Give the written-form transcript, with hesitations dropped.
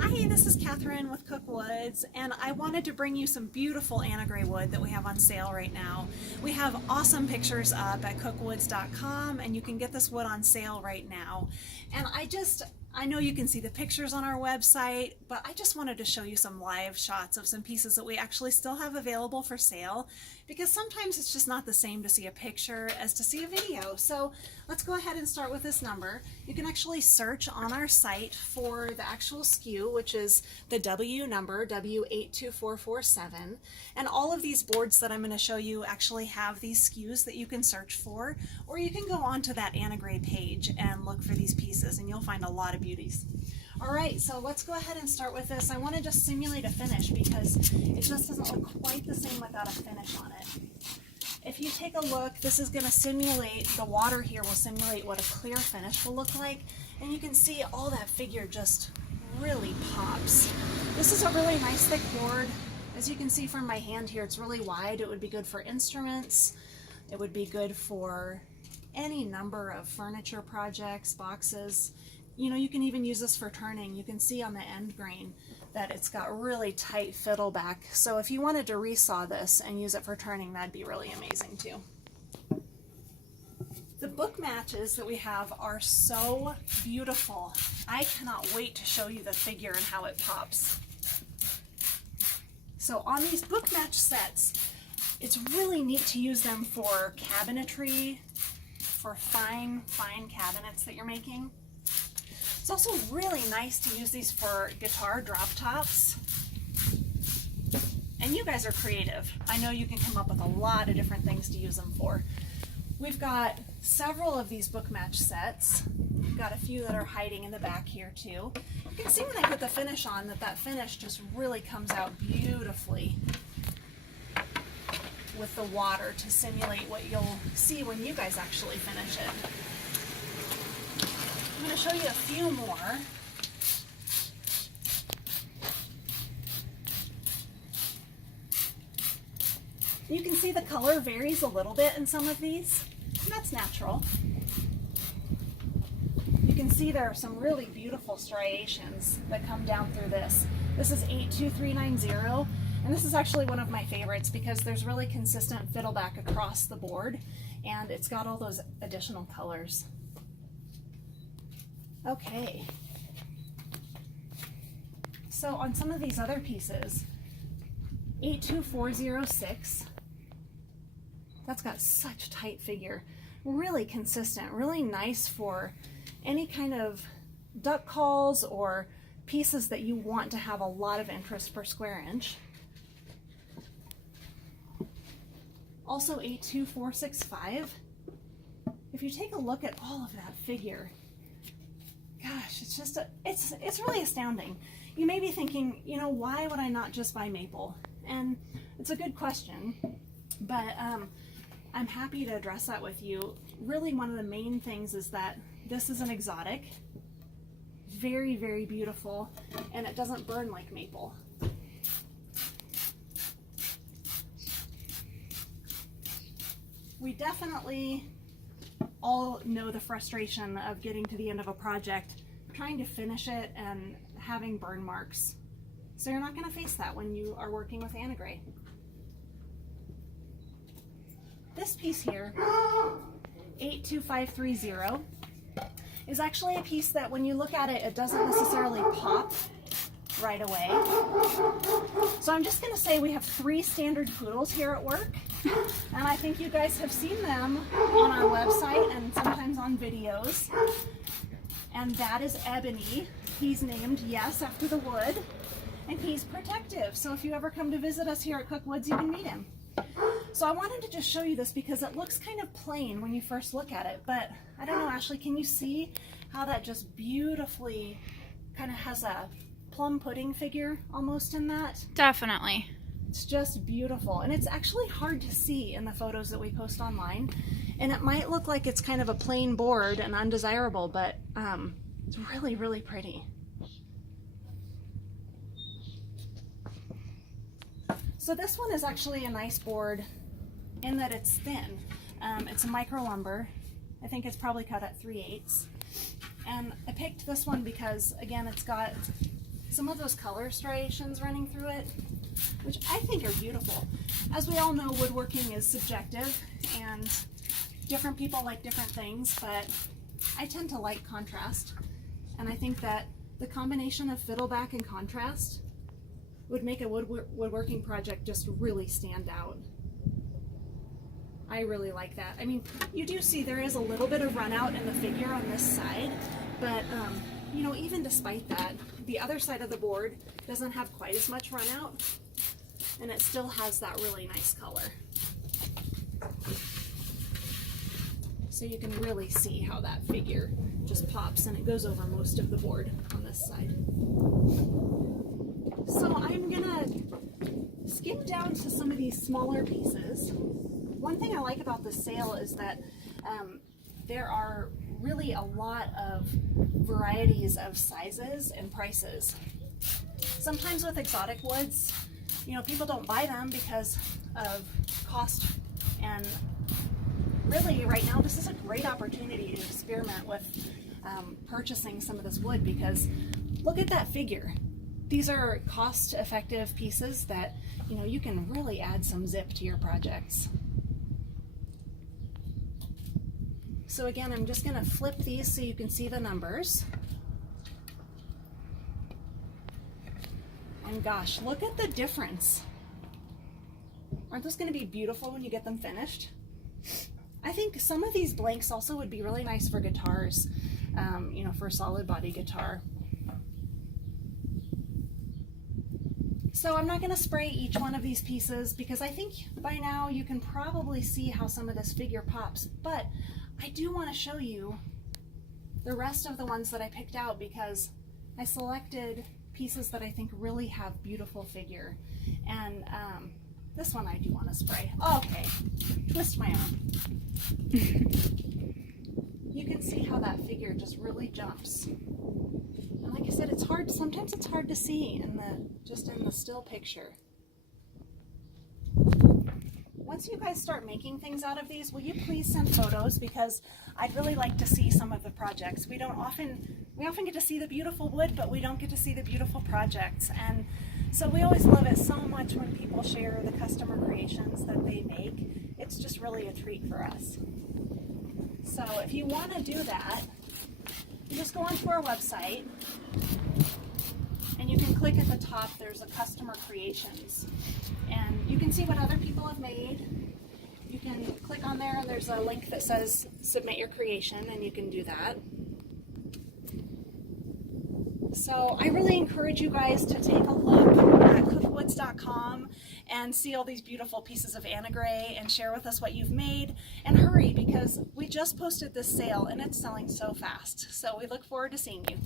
Hi, this is Catherine with Cook Woods, and I wanted to bring you some beautiful Aniegre wood that we have on sale right now. We have awesome pictures up at cookwoods.com, and you can get this wood on sale right now. And I know you can see the pictures on our website, but I just wanted to show you some live shots of some pieces that we actually still have available for sale, because sometimes it's just not the same to see a picture as to see a video. So let's go ahead and start with this number. You can actually search on our site for the actual SKU, which is the W number, W82447. And all of these boards that I'm going to show you actually have these SKUs that you can search for, or you can go onto that Aniegre page and look for these pieces and you'll find a lot of beauties. All right, so let's go ahead and start with this. I want to just simulate a finish because it just doesn't look quite the same without a finish on it. If you take a look, this is going to simulate, the water here will simulate what a clear finish will look like, and you can see all that figure just really pops. This is a really nice thick board. As you can see from my hand here, it's really wide. It would be good for instruments. It would be good for any number of furniture projects, boxes. You know, you can even use this for turning. You can see on the end grain that it's got really tight fiddle back. So if you wanted to resaw this and use it for turning, that'd be really amazing too. The book matches that we have are so beautiful. I cannot wait to show you the figure and how it pops. So on these book match sets, it's really neat to use them for cabinetry, for fine cabinets that you're making. It's also really nice to use these for guitar drop tops. And you guys are creative. I know you can come up with a lot of different things to use them for. We've got several of these book match sets. We've got a few that are hiding in the back here too. You can see when I put the finish on that finish just really comes out beautifully with the water to simulate what you'll see when you guys actually finish it. I'm going to show you a few more. You can see the color varies a little bit in some of these, and that's natural. You can see there are some really beautiful striations that come down through this. This is 82390, and this is actually one of my favorites because there's really consistent fiddleback across the board, and it's got all those additional colors. Okay, so on some of these other pieces, 82406, that's got such tight figure, really consistent, really nice for any kind of duck calls or pieces that you want to have a lot of interest per square inch. Also 82465, if you take a look at all of that figure, gosh, it's just it's really astounding. You may be thinking, you know, why would I not just buy maple? And it's a good question, but I'm happy to address that with you. Really, one of the main things is that this is an exotic, very, very beautiful, and it doesn't burn like maple. We definitely all know the frustration of getting to the end of a project, trying to finish it and having burn marks. So you're not going to face that when you are working with Aniegre. This piece here, 82530, is actually a piece that when you look at it, it doesn't necessarily pop right away. So I'm just going to say we have 3 standard poodles here at work, and I think you guys have seen them on our website and sometimes on videos. And that is Ebony. He's named, yes, after the wood, and he's protective. So if you ever come to visit us here at Cook Woods, you can meet him. So I wanted to just show you this because it looks kind of plain when you first look at it, but I don't know, Ashley, can you see how that just beautifully kind of has a plum pudding figure almost in that? Definitely. It's just beautiful, and it's actually hard to see in the photos that we post online, and it might look like it's kind of a plain board and undesirable, but it's really, really pretty. So this one is actually a nice board in that it's thin. It's a micro lumber. I think it's probably cut at 3/8. And I picked this one because, again, it's got some of those color striations running through it, which I think are beautiful. As we all know, woodworking is subjective and different people like different things, but I tend to like contrast, and I think that the combination of fiddleback and contrast would make a woodworking project just really stand out. I really like that. I mean, you do see there is a little bit of run out in the figure on this side, but you know, even despite that, the other side of the board doesn't have quite as much run out, and it still has that really nice color. So you can really see how that figure just pops, and it goes over most of the board on this side. So I'm gonna skip down to some of these smaller pieces. One thing I like about this sale is that there are really a lot of varieties of sizes and prices. Sometimes with exotic woods, you know, people don't buy them because of cost, and really right now this is a great opportunity to experiment with purchasing some of this wood, because look at that figure. These are cost-effective pieces that, you know, you can really add some zip to your projects. So again, I'm just going to flip these so you can see the numbers. And gosh, look at the difference. Aren't those going to be beautiful when you get them finished? I think some of these blanks also would be really nice for guitars, you know, for a solid body guitar. So I'm not going to spray each one of these pieces because I think by now you can probably see how some of this figure pops, but I do want to show you the rest of the ones that I picked out because I selected pieces that I think really have beautiful figure. And this one I do want to spray. Oh, okay, twist my arm. You can see how that figure just really jumps. And like I said, it's hard, sometimes it's hard to see in just in the still picture. Once you guys start making things out of these, will you please send photos, because I'd really like to see some of the projects. We often get to see the beautiful wood, but we don't get to see the beautiful projects. And so we always love it so much when people share the customer creations that they make. It's just really a treat for us. So if you want to do that, you just go onto our website and you can click at the top, there's a customer creations, and you can see what other people have made. You can click on there and there's a link that says submit your creation, and you can do that. So I really encourage you guys to take a look at cookwoods.com and see all these beautiful pieces of Aniegre and share with us what you've made. And hurry, because we just posted this sale and it's selling so fast. So we look forward to seeing you.